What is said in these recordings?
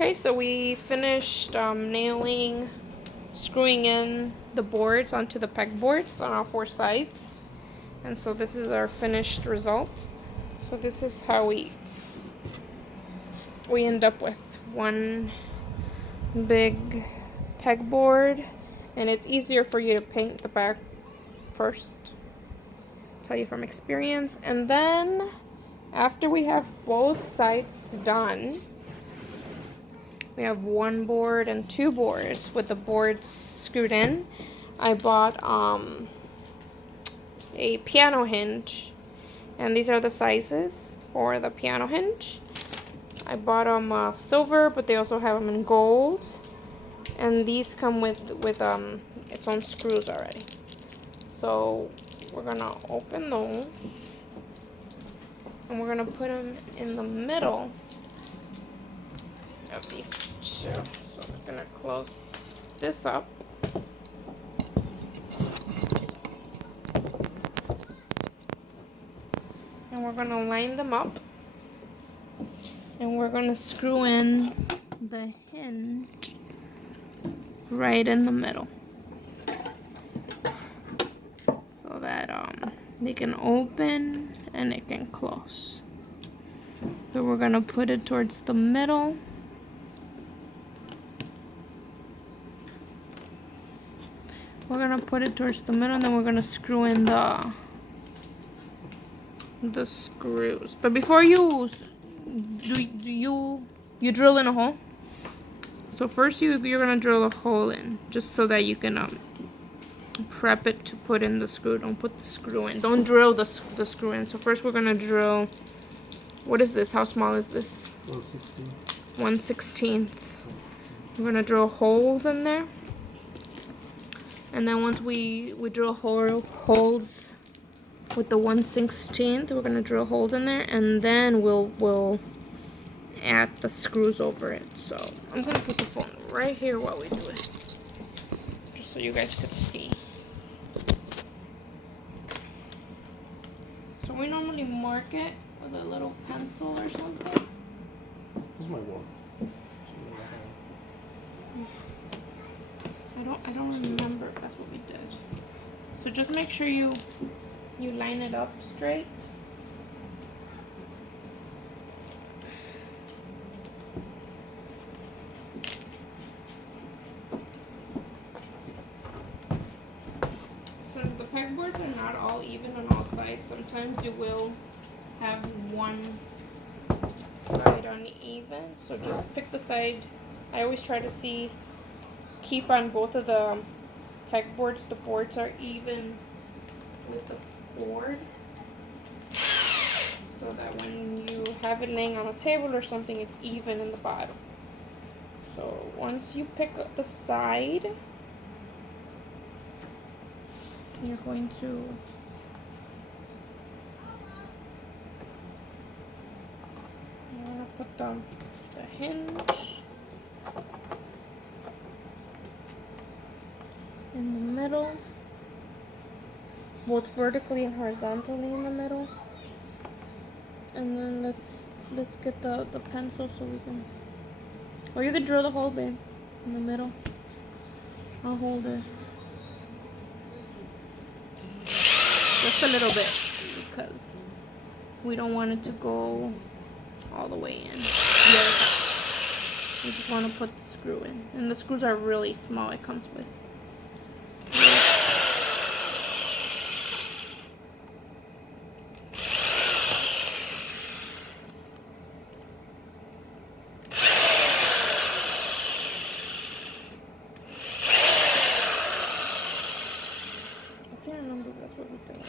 Okay, so we finished nailing, screwing in the boards onto the pegboards on all four sides. And so this is our finished result. So this is how we end up with one big pegboard, and it's easier for you to paint the back first. Tell you from experience. And then after we have both sides done, we have one board and two boards with the boards screwed in. I bought a piano hinge, and these are the sizes for the piano hinge. I bought them silver, but they also have them in gold, and these come with its own screws already. So we're gonna open those, and we're gonna put them in the middle of these two. So I'm gonna close this up. And we're gonna line them up. And we're gonna screw in the hinge right in the middle. So that they can open and it can close. So we're gonna put it towards the middle. We're gonna put it towards the middle, and then we're gonna screw in the screws. But before you you drill in a hole. So first you're gonna drill a hole in, just so that you can prep it to put in the screw. Don't put the screw in. Don't drill the screw in. So first we're gonna drill. What is this? How small is this? 1/16. 1/16. We're gonna drill holes in there. And then once we drill holes with the 1/16, we're gonna drill holes in there, and then we'll add the screws over it. So I'm gonna put the phone right here while we do it, just so you guys could see. So we normally mark it with a little pencil or something. This is my wall. I don't remember if that's what we did. So just make sure you line it up straight. Since the pegboards are not all even on all sides, sometimes you will have one side uneven. So just pick the side. I always try to keep on both of the pegboards, the boards are even with the board, so that when you have it laying on a table or something, it's even in the bottom. So once you pick up the side, you're going to put the hinge in the middle, both vertically and horizontally in the middle. And then let's get the pencil so we can, or you could drill the hole, babe, in the middle. I'll hold this just a little bit because we don't want it to go all the way in. We just want to put the screw in, and the screws are really small. It comes with. I can't remember if that's what we did.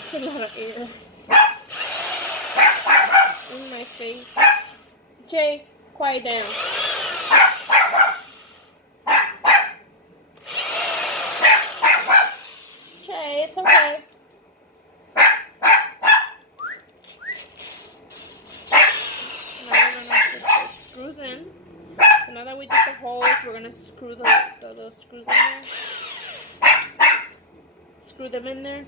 It's a lot of air in my face. Jay, quiet down. Jay, it's okay. Now we're gonna put the screws in. So now that we did the holes, we're gonna screw those screws in there. Screw them in there.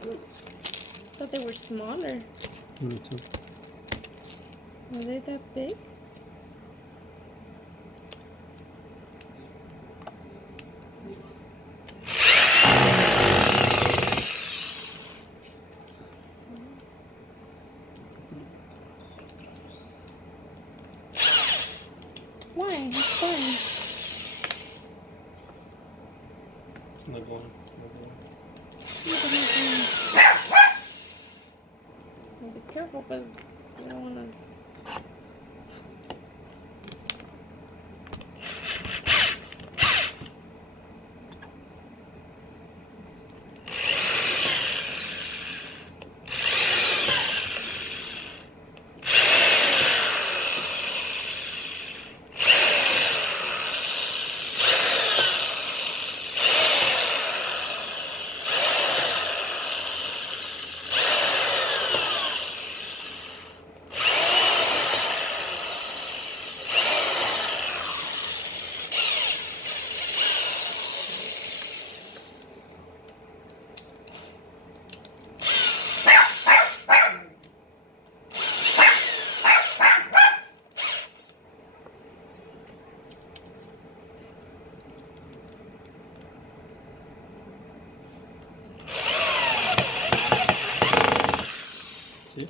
I thought they were smaller. Me too. Are they that big? Why? It's fun. Not going. Well, be careful, because you don't want to. See?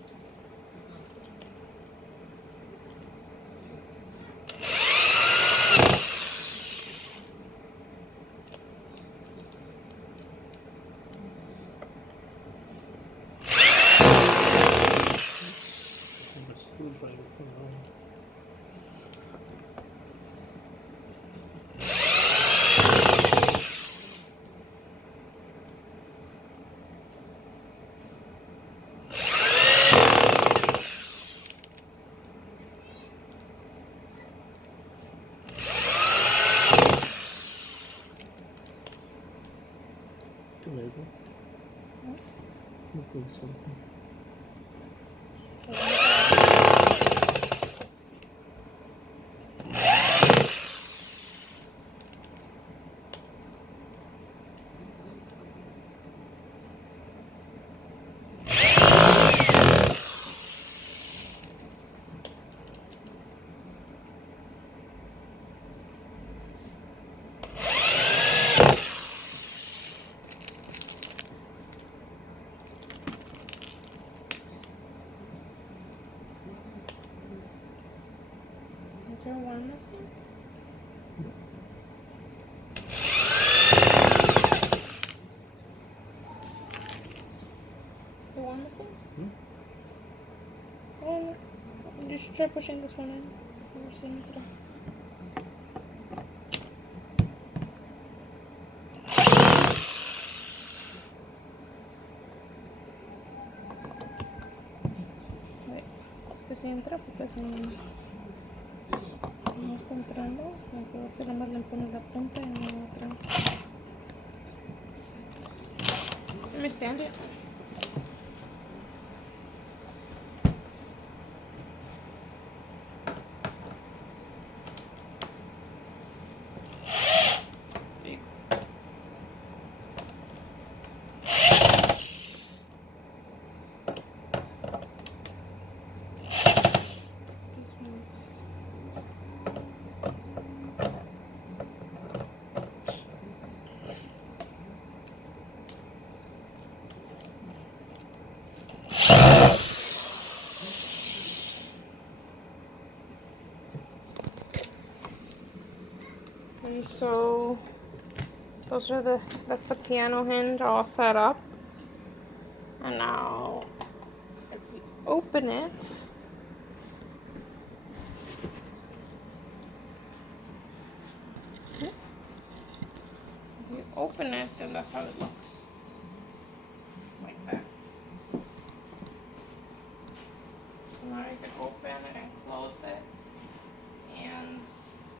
Is there one missing? The one missing? Oh, you should try pushing this one in. Wait, es que si entra porque si no está entrando, me acuerdo que nada más le pones la punta y no la otra. Let me stand it. Okay, so that's the piano hinge all set up. And now if we open it, then that's how it looks.